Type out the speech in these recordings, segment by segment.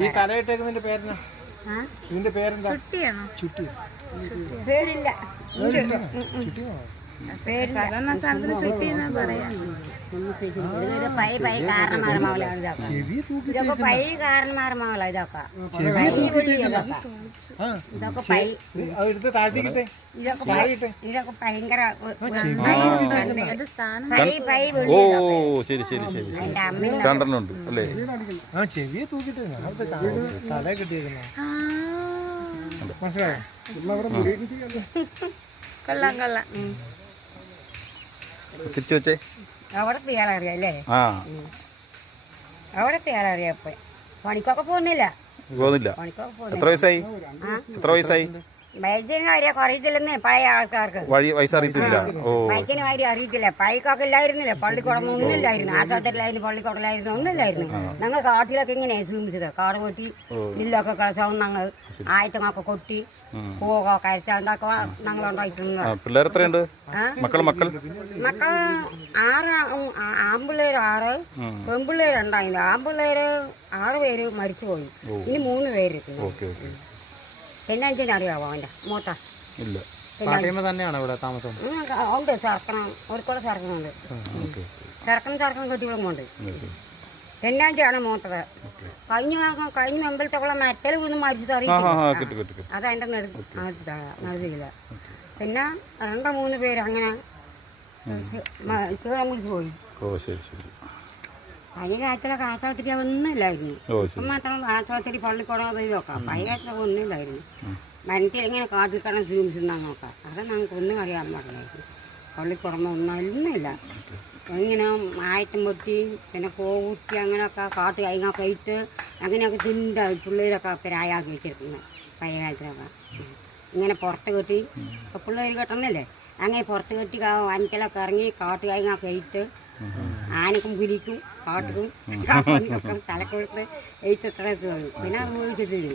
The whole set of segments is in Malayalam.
ഈ തലയിട്ടേക്കുന്നതിന്റെ പേരെന്നാ? ഇതിന്റെ പേരെന്താ? ചുട്ടി. പേരില്ല. സാധാരണ സാധനത്തിന് ചുട്ടി എന്നാ പറയാ. പൈ കാരണന്മാരമാവില്ല ഇതൊക്കെ പൈ കാരണന്മാരമാവില്ല ഇതൊക്കെ ഇതൊക്കെ പൈ എടുത്ത് താഴ്ത്തിക്കിട്ടെ. ഇതൊക്കെ ഭയങ്കര ഓ ശരി ശരി ശരി രണ്ടെണ്ണുണ്ട് അല്ലേ? ആ ചെവിയെ തൂക്കിട്ട് തല കിട്ടിയേക്കുന്ന മനസ്സിലായോ? കൊള്ളാം കൊള്ളാം. തിരിച്ചു വെച്ചേ. അവിടത്തെ ഇയാളറിയാം അല്ലേ? ആ അവിടത്തെ ഇയാളറിയാം. ഇപ്പൊ പണിക്കൊക്കെ പോകുന്നില്ല. പോകുന്നില്ല. എത്ര വയസ്സായി? ബൈക്കിന് കാര്യം അറിയത്തില്ലെന്നേ പഴയ ആൾക്കാർക്ക്. വയസ്സ് അറിയത്തില്ല. ഓ ബൈക്കിന് കാര്യം അറിയത്തില്ല. പൈക്കൊക്കെ ഇല്ലായിരുന്നില്ല. പള്ളിക്കുടം ഒന്നുമില്ലായിരുന്നു. ആശുപത്രിയിലായിരുന്നു, പള്ളിക്കുടലായിരുന്നു, ഒന്നുമില്ലായിരുന്നു. ഞങ്ങൾ കാട്ടിലൊക്കെ ഇങ്ങനെയാണ് സൂമിച്ചത്. കാട് കൊട്ടി നെല്ലൊക്കെ കളച്ചാവും. ഞങ്ങൾ ആയിട്ടങ്ങളൊക്കെ കൊട്ടി പൂവൊക്കെ അരച്ച ഉണ്ടാക്കുക ഞങ്ങൾ ഉണ്ടാക്കിയിരുന്നത്. പിള്ളേർ എത്രയുണ്ട്? മക്കൾ 6 ആൺപിള്ളേർ 6 പെൺപിള്ളേരുണ്ടായിരുന്നു. ആൺപിള്ളേര് 6 പേര് മരിച്ചുപോയി. ഇനി 3 പേര്. പെണ്ണാഞ്ചിനറിയാവോ അവൻ്റെ മൂത്ത? തന്നെയാണ് ഇവിടെ താമസം. ഉണ്ട് ചെറുക്കണം. ഒരു കൂടെ ചെറുക്കനുണ്ട്. ചെറുക്കണം കെട്ടികളുമുണ്ട്. പെണ്ണാഞ്ചിയാണ് മൂത്തത്. കഴിഞ്ഞ അമ്പലത്തോളം മറ്റൽ വീണ് മരിച്ചത് അറിയില്ല. അതതിൻ്റെ നടുവില്ല. പിന്നെ 2-3 പേര് അങ്ങനെ കീഴം കുളിച്ച് പോയി. പഴയ കാലത്തിലൊക്കെ ആശുപത്രി ഒന്നുമില്ലായിരുന്നു. ഇപ്പം മാത്രം ആശുപത്രി പള്ളിക്കുടം ഇതൊക്കെ പഴയ കാലത്തൊക്കെ ഒന്നുമില്ലായിരുന്നു. മനുഷ്യർ ഇങ്ങനെ കാട്ടിൽ കിടന്ന് ജീവിച്ചിരുന്നാൽ നോക്കാം. അത് ഞങ്ങൾക്ക് ഒന്നും അറിയാൻ പാടില്ലായിരുന്നു. പള്ളിക്കുടം ഒന്നുമില്ല. ഇങ്ങനെ ആയറ്റം പൊട്ടി പിന്നെ കോവുറ്റി അങ്ങനെയൊക്കെ കാട്ട് കൈങ്ങൊക്കെ ഇട്ട് അങ്ങനെയൊക്കെ തിൻ്റെ പിള്ളേരൊക്കെ പ്രായാക്കി വെച്ചിരിക്കുന്നത് പഴയ കാലത്തിലൊക്കെ. ഇങ്ങനെ പുറത്ത് കെട്ടി ഇപ്പം പിള്ളേർ കെട്ടുന്നില്ലേ അങ്ങനെ പുറത്ത് കെട്ടി വനത്തിലൊക്കെ ഇറങ്ങി കാട്ട് കൈങ്ങൊക്കെ ഇട്ട് ആനക്കും പുലിക്കും കാട്ടുക്കും തലക്കൊടുത്ത് എഴുത്തത്രയൊക്കെ വന്നു. പിന്നെ അത് ഉപയോഗിച്ചിട്ടില്ല.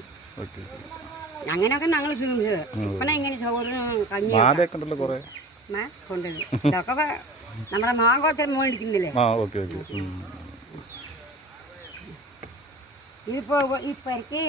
അങ്ങനെയൊക്കെ ഞങ്ങൾ ജീവിച്ചത്. ഇപ്പം ഇങ്ങനെ ചോറ് കഞ്ഞി കൊണ്ടുവരും. ഇതൊക്കെ നമ്മുടെ മാങ്കോച്ചൻ മേടിക്കുന്നില്ലേ? Okay okay. ഇതിപ്പോ ഈ പരിക്ക്